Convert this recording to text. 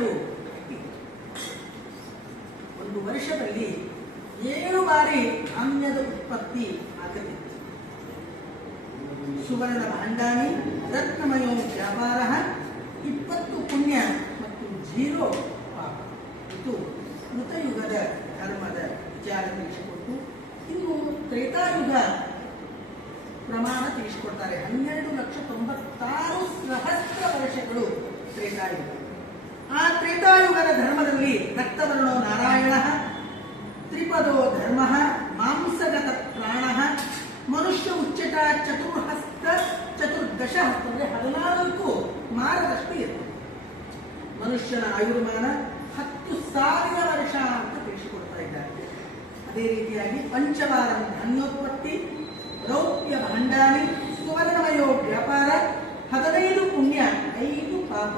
ವರ್ಷಗಳು ಒಂದು ವರ್ಷದಲ್ಲಿ 7 ಬಾರಿ ಧಾನ್ಯದ ಉತ್ಪತ್ತಿ ಆಗಲಿದೆ. ಸುವರ್ಣ ಭಾಂಡಾನಿ ರತ್ನಮಯೋ ವ್ಯಾಪಾರ 20 ಪುಣ್ಯ ಮತ್ತು 0 ಪಾಪ. ಇದು ಕೃತಯುಗದ ಧರ್ಮದ ವಿಚಾರ ತಿಳಿಸಿಕೊಟ್ಟು ಇನ್ನು ತ್ರೇತಾಯುಗ ಪ್ರಮಾಣ ತಿಳಿಸಿಕೊಡ್ತಾರೆ. 12,96,000 ವರ್ಷಗಳು ತ್ರೇತಾಯುಗ. ಆ ತ್ರೇತಾಯುಗದ ಧರ್ಮದಲ್ಲಿ ರಕ್ತವರ್ಣೋ ನಾರಾಯಣ, ತ್ರಿಪದೋ ಧರ್ಮ, ಮಾಂಸಗತ ಪ್ರಾಣ, ಮನುಷ್ಯ ಉಚ್ಚಟ ಚತುರ್ಹಸ್ತ ಚತುರ್ದಶ ಹಸ್ತ ಅಂದರೆ 14 ಮಾರದಷ್ಟು ಇರ್ತದೆ. ಮನುಷ್ಯನ ಆಯುರ್ಮಾನ 10,000 ವರ್ಷ ಅಂತ ತಿಳಿಸಿಕೊಡ್ತಾ ಇದ್ದಾರೆ. ಅದೇ ರೀತಿಯಾಗಿ ಪಂಚವಾರ ಧಾನ್ಯೋತ್ಪತ್ತಿ, ರೌಪ್ಯ ಭಾಂಡಾನಿ, ಸುವರ್ಣಮಯೋ ವ್ಯಾಪಾರ, 15 ಪುಣ್ಯ 5 ಪಾಪ